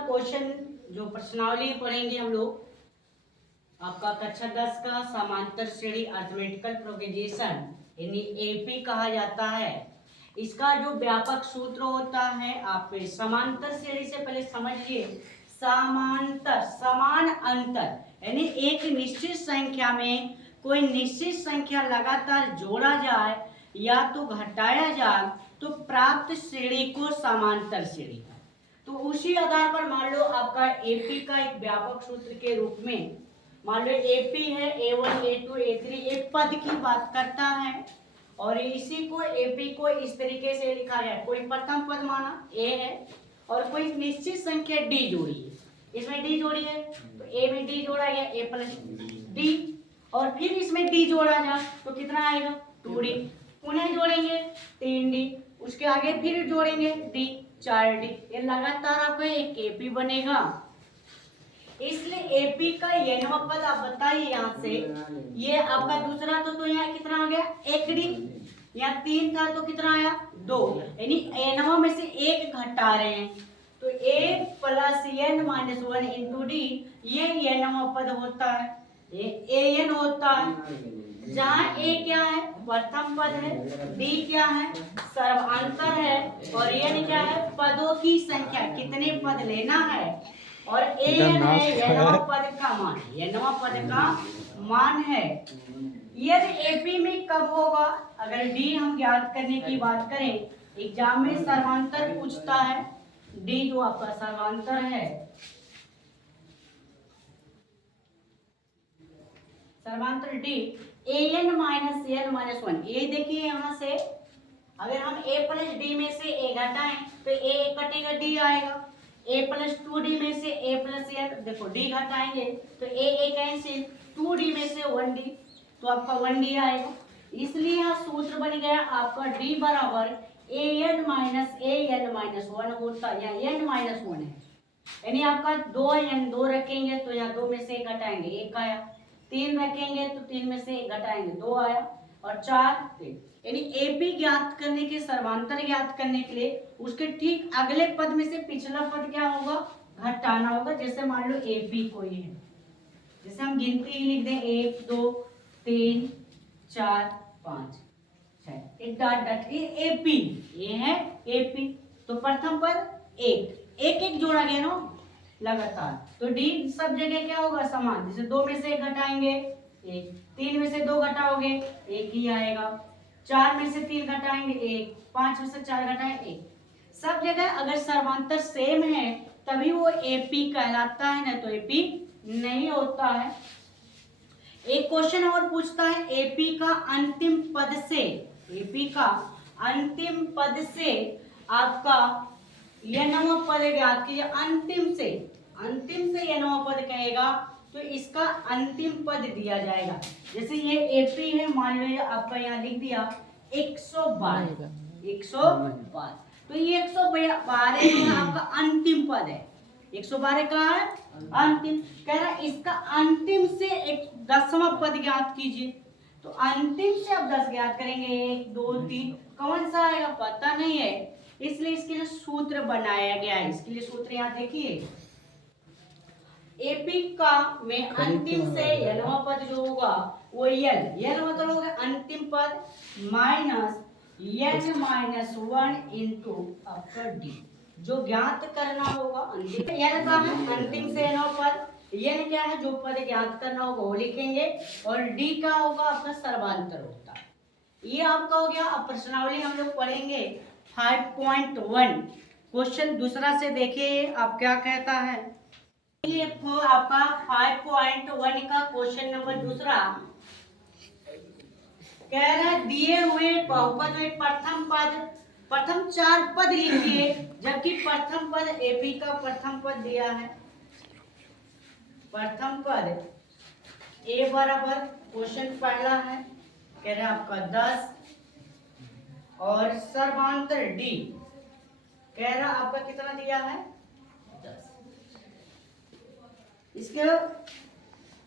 Question जो प्रश्नावली पढ़ेंगे हम लोग आपका कक्षा 10 का समांतर श्रेणी अरिथमेटिकल प्रोग्रेशन यानी एपी कहा जाता है। इसका जो व्यापक सूत्र होता है आप समांतर श्रेणी से पहले समझिए। समांतर समान अंतर यानी एक निश्चित संख्या में कोई निश्चित संख्या लगातार जोड़ा जाए या तो घटाया जाए तो प्राप्त श्रेणी को समांतर श्रेणी। तो उसी आधार पर मान लो आपका एपी का एक व्यापक सूत्र के रूप में मान लो एपी है A1 A2 A3 एक पद की बात करता है और इसी को एपी को इस तरीके से लिखा है। कोई प्रथम पद माना ए है और कोई निश्चित संख्या डी जोड़ी है। इसमें डी जोड़ी है तो ए में डी जोड़ा गया ए प्लस डी और फिर इसमें डी जोड़ा जाए तो कितना आएगा 2d। पुनः जोड़ेंगे 3d उसके आगे फिर जोड़ेंगे डी 4d। ये लगातार आपका एक एपी बनेगा। इसलिए एपी का nवा पद आप बताइए यहाँ से ये आपका दूसरा तो यहाँ कितना आ गया 1d। यहाँ 3 था तो कितना आया 2 यानी nवा में से एक घटा रहे हैं तो a plus n minus 1 into D ये nवा पद होता है ये an होता है। जहाँ a क्या है प्रथम पद है d क्या है सर्वांतर है और n क्या है पदों की संख्या कितने पद लेना है और an है nवा पद का मान nवा पद का मान है। यदि एपी में कब होगा अगर डी हम ज्ञात करने की बात करें एग्जाम में सर्वांतर पूछता है डी जो आपका सर्वांतर है सर्वांतर D an minus n minus 1 ये देखिए यहाँ से अगर हम a प्लस डी में से a घटाएं तो a कटेगा d आएगा a प्लस 2d में से a प्लस n देखो d घटाएंगे तो a कैंसिल 2d में से 1d तो आपका 1d आएगा। इसलिए यहाँ सूत्र बन गया आपका d बराबर an माइनस 1 होता है या n माइनस 1 है यानी आपका 2 रखेंगे तो यहाँ 2 में से 1 घटाएंगे 1 आया 3 रखेंगे तो 3 में से 1 घटाएंगे 2 आया और 4 3 यानी एपी ज्ञात करने के सर्वांतर ज्ञात करने के लिए उसके ठीक अगले पद में से पिछला पद क्या होगा घटाना होगा। जैसे मान लो एपी कोई है जैसे हम गिनती ही लिख दें 1 2 3 4 5 6 एक डॉट ये एपी ये है एपी तो प्रथम पद एक जोड़ा गया ना लगातार तो डी सब जगह क्या होगा समान। जैसे 2 में से 1 घटाएंगे 1 3 में से 2 घटाओगे 1 ही आएगा 4 में से 3 घटाएंगे 1 5 में से 4 घटाएंगे 1 सब जगह अगर सर्वांतर सेम है तभी वो एपी कहलाता है ना तो एपी नहीं होता है। एक क्वेश्चन और पूछता है एपी का अंतिम पद से एपी का अंतिम पद से आपका nवा पद ज्ञात कीजिए। अंतिम से nवा पद कहेगा तो इसका अंतिम पद दिया जाएगा। जैसे ये एपी है मान लो आपका यहाँ लिख दिया 112 तो ये 112 में आपका अंतिम पद है 112 का है अंतिम कह रहा इसका अंतिम से एक 10वां पद ज्ञात कीजिए। तो अंतिम से आप 10 ज्ञात करेंगे 1 2 3 कौन सा आएगा पता नहीं है इसलिए इसके लिए सूत्र बनाया गया है। इसके लिए सूत्र यहाँ देखिए एपी का में अंतिम से nवा पद जो होगा वो n मतलब होगा अंतिम पद माइनस n माइनस 1 इंटू आपका डी जो ज्ञात करना होगा अंतिम n का है अंतिम से nवा पद n क्या है जो पद ज्ञात करना होगा वो लिखेंगे और d का होगा आपका सर्वांतर होता है। ये आपका हो गया। अब प्रश्नावली हम लोग पढ़ेंगे 5.1 क्वेश्चन दूसरा से देखिए आप क्या कहता है। आपका 5.1 का क्वेश्चन नंबर दूसरा कह रहा है दिए हुए बहुपद में प्रथम 4 पद लिखिए जबकि प्रथम पद एपी का प्रथम पद दिया है। प्रथम पद ए बराबर क्वेश्चन पहला है कह रहा है आपका 10 और सर्वांतर डी कह रहा आपका कितना दिया है 10। इसके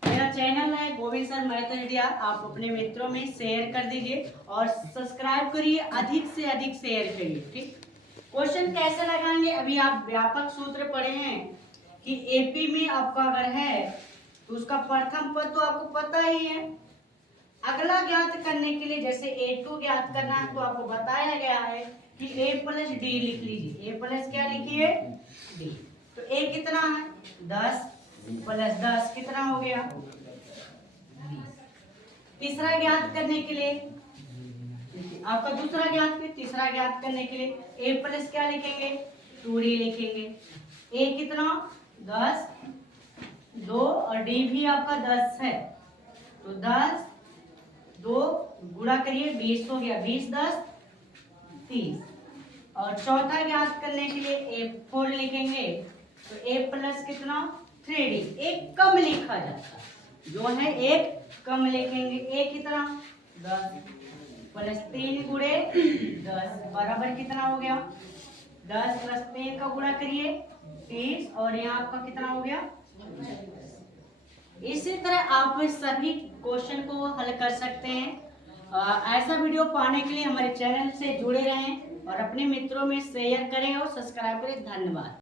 मेरा चैनल है गोविंद सर मैथ एडीआर आप अपने मित्रों में शेयर कर दीजिए और सब्सक्राइब करिए अधिक से अधिक शेयर करिए ठीक। क्वेश्चन कैसे लगाएंगे अभी आप व्यापक सूत्र पढ़े हैं कि एपी में आपका अगर है तो उसका प्रथम पद तो आपको पता ही है। अगला ज्ञात करने के लिए जैसे A2 ज्ञात करना है तो आपको बताया गया है कि A प्लस डी लिख लीजिए। A प्लस क्या लिखिए? डी। तो A कितना है? 10 प्लस 10 कितना हो गया? 20। तीसरा ज्ञात करने के लिए आपका दूसरा ज्ञात के तीसरा ज्ञात करने के लिए A प्लस क्या लिखेंगे? 2D लिखेंगे। A कितना? 10, 2 और D भी आपका 10 है तो 10 2 गुणा करिए 20 हो गया। 20 10 30। और चौथा ज्ञात करने के लिए A4 लिखेंगे तो A प्लस कितना? 3D। एक कम लिखा जाता है जो है एक कम लिखेंगे। A कितना? 10 प्लस 3 गुणे 10 बराबर कितना हो गया? 10 प्लस 3 का गुणा करिए 30 और यहाँ आपका कितना हो गया? इसी तरह आप सभी क्वेश्चन को हल कर सकते हैं। ऐसा वीडियो पाने के लिए हमारे चैनल से जुड़े रहें और अपने मित्रों में शेयर करें और सब्सक्राइब करें। धन्यवाद।